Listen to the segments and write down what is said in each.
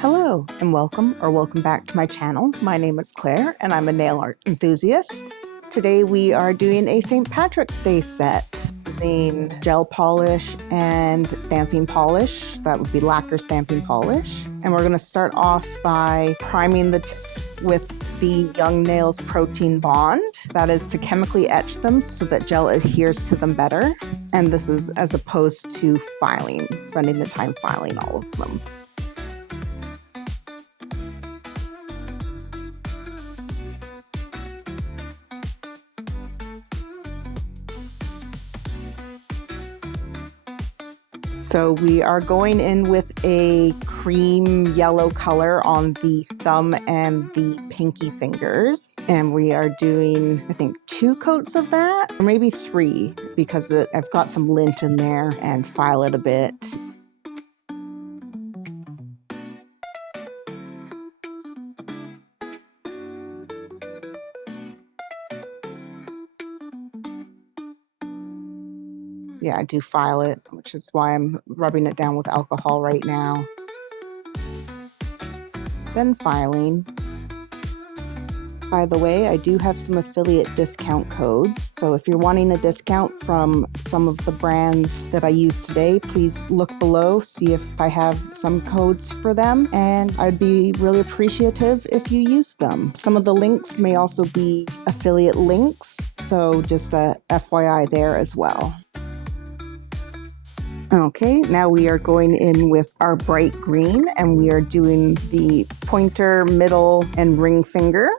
Hello and welcome back to my channel. My name is Claire and I'm a nail art enthusiast. Today we are doing a St. Patrick's Day set using gel polish and stamping polish. That would be lacquer stamping polish. And we're going to start off by priming the tips with the Young Nails Protein Bond. That is to chemically etch them so that gel adheres to them better. And this is as opposed to filing, spending the time filing all of them. So we are going in with a cream yellow color on the thumb and the pinky fingers. And we are doing, I think, 2 coats of that, or maybe 3, because I've got some lint in there, and file it a bit. Yeah, I do file it, which is why I'm rubbing it down with alcohol right now. Then filing. By the way, I do have some affiliate discount codes. So if you're wanting a discount from some of the brands that I use today, please look below, see if I have some codes for them. And I'd be really appreciative if you use them. Some of the links may also be affiliate links. So just a FYI there as well. Okay, now we are going in with our bright green and we are doing the pointer, middle, and ring finger.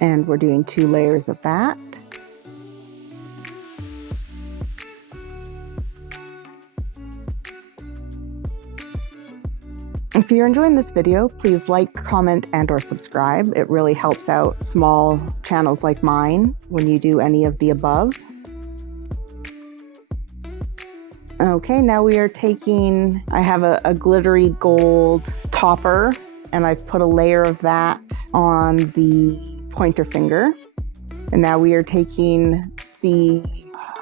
And we're doing 2 layers of that. If you're enjoying this video, please like, comment, and/or subscribe. It really helps out small channels like mine when you do any of the above. Okay, now we are taking, I have a glittery gold topper, and I've put a layer of that on the pointer finger. And now we are taking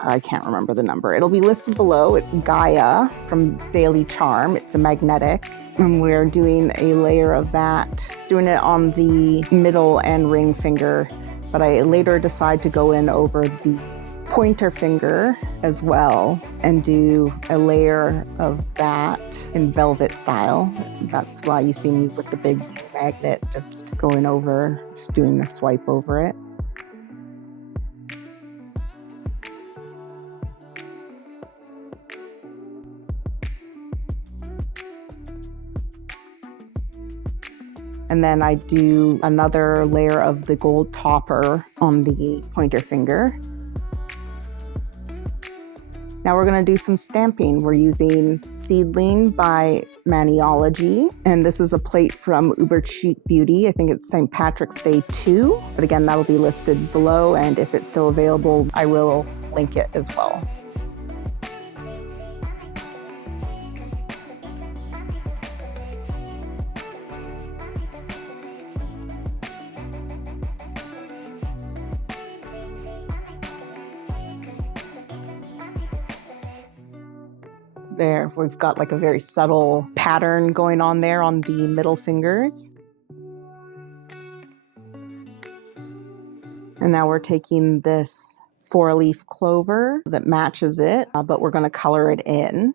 I can't remember the number. It'll be listed below. It's Gaia from Daily Charm. It's a magnetic. And we're doing a layer of that, doing it on the middle and ring finger. But I later decide to go in over the pointer finger as well and do a layer of that in velvet style. That's why you see me with the big magnet just going over, just doing a swipe over it. And then I do another layer of the gold topper on the pointer finger. Now we're going to do some stamping. We're using Seedling by Maniology. And this is a plate from Uber Chic Beauty. I think it's St. Patrick's Day 2. But again, that'll be listed below. And if it's still available, I will link it as well. There, we've got like a very subtle pattern going on there on the middle fingers. And now we're taking this 4-leaf clover that matches it, but we're going to color it in.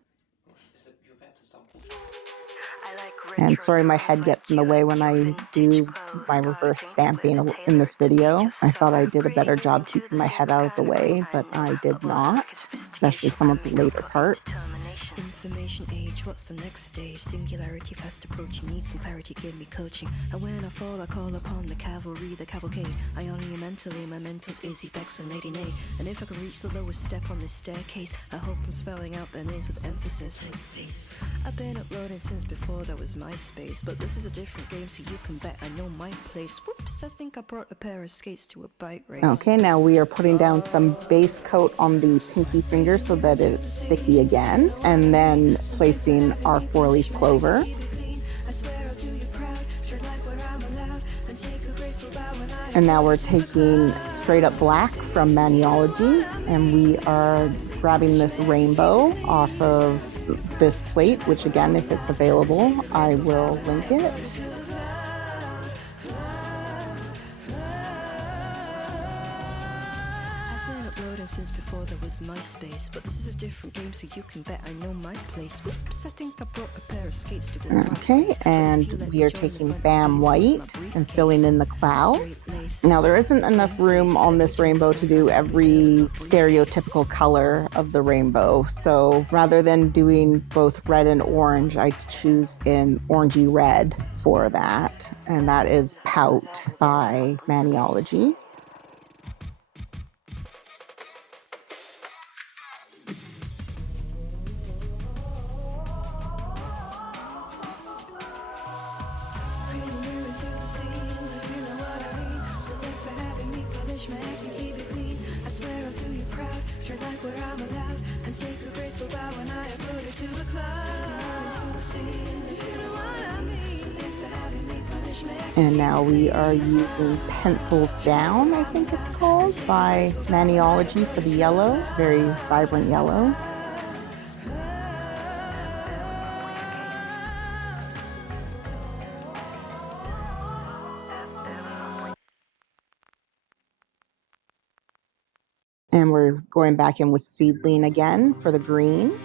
And sorry, my head gets in the way when I do my reverse stamping in this video. I thought I did a better job keeping my head out of the way, but I did not, especially some of the later parts. Information age, what's the next stage? Singularity fast approaching, need some clarity, give me coaching. And when I fall, I call upon the cavalry, the cavalcade. I honor you mentally, my mental's Izzy, Bex, and Lady Nate. And if I can reach the lowest step on this staircase, I hope I'm spelling out their names with emphasis. I've been uploading since before there was MySpace, but this is a different game, so you can bet I know my place. Whoop. Whoops, I think I brought a pair of skates to a bike race. Okay, now we are putting down some base coat on the pinky finger so that it's sticky again, and then placing our 4-leaf clover. And now we're taking Straight Up Black from Maniology, and we are grabbing this rainbow off of this plate, which again, if it's available, I will link it. Since before there was MySpace, but this is a different game, so you can bet I know my place. Whoops, I think I brought a pair of skates to go. Okay, and we are taking Bam White and filling in the clouds. Now there isn't enough room on this rainbow to do every stereotypical color of the rainbow, so rather than doing both red and orange, I choose an orangey red for that, and that is Pout by Maniology. And now we are using Pencils Down, I think it's called, by Maniology for the yellow, very vibrant yellow. And we're going back in with Seedling again for the green.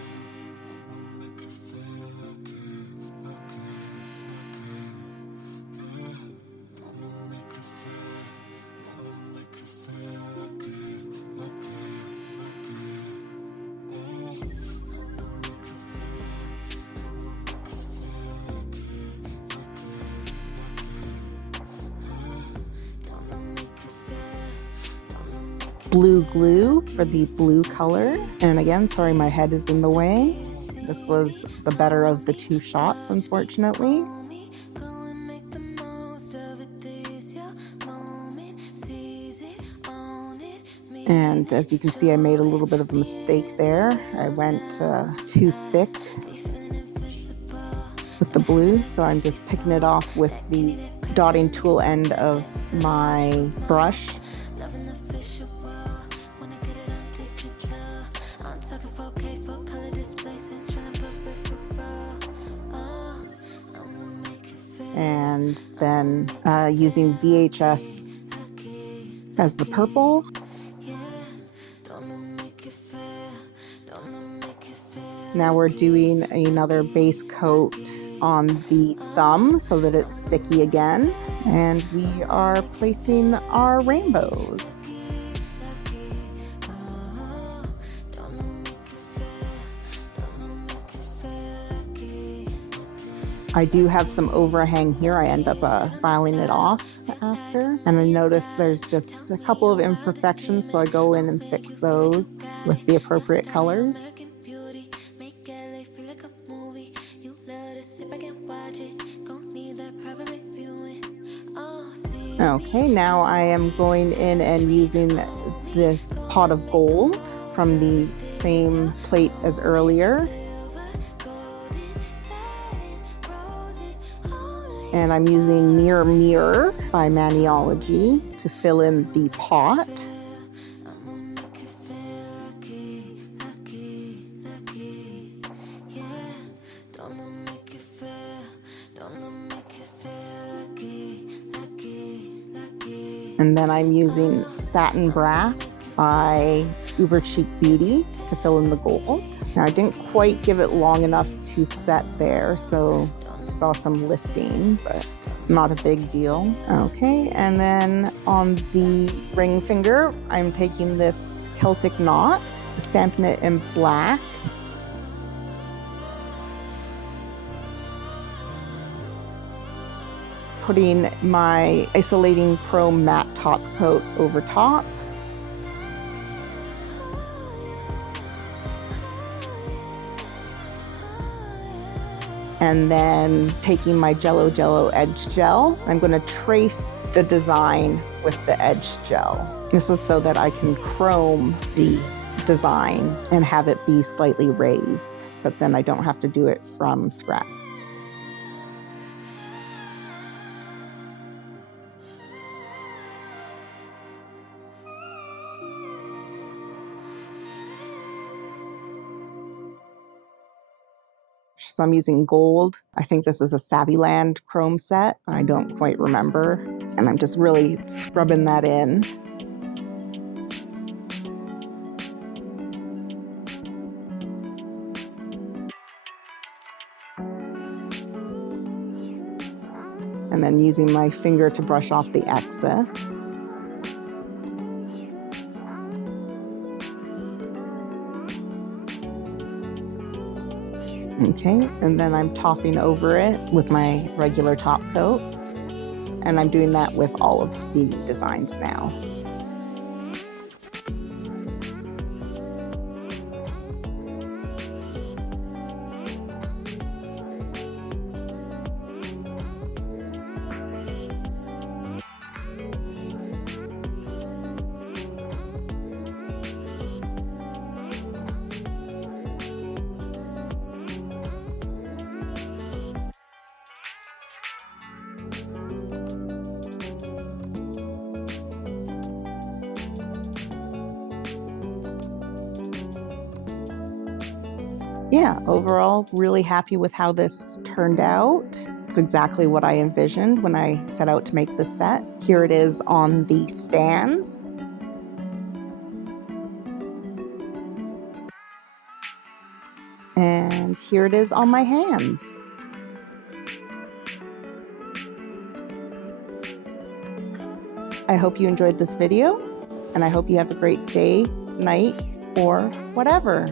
Blue glue for the blue color. And again, sorry, my head is in the way. This was the better of the two shots, unfortunately. And as you can see, I made a little bit of a mistake there. I went too thick with the blue, so I'm just picking it off with the dotting tool end of my brush. And then using VHS as the purple. Now we're doing another base coat on the thumb so that it's sticky again. And we are placing our rainbows. I do have some overhang here. I end up filing it off after. And I notice there's just a couple of imperfections, so I go in and fix those with the appropriate colors. Okay, now I am going in and using this pot of gold from the same plate as earlier. And I'm using Mirror Mirror by Maniology to fill in the pot. And then I'm using Satin Brass by Uber Chic Beauty to fill in the gold. Now I didn't quite give it long enough to set there, so saw some lifting, but not a big deal. Okay, and then on the ring finger, I'm taking this Celtic knot, stamping it in black. Putting my Isolating Chrome matte top coat over top. And then taking my Jello Jello Edge Gel, I'm going to trace the design with the edge gel. This is so that I can chrome the design and have it be slightly raised, but then I don't have to do it from scratch. So I'm using gold. I think this is a Savvyland chrome set. I don't quite remember. And I'm just really scrubbing that in. And then using my finger to brush off the excess. Okay, and then I'm topping over it with my regular top coat. And I'm doing that with all of the designs now. Yeah, overall, really happy with how this turned out. It's exactly what I envisioned when I set out to make this set. Here it is on the stands. And here it is on my hands. I hope you enjoyed this video, and I hope you have a great day, night, or whatever.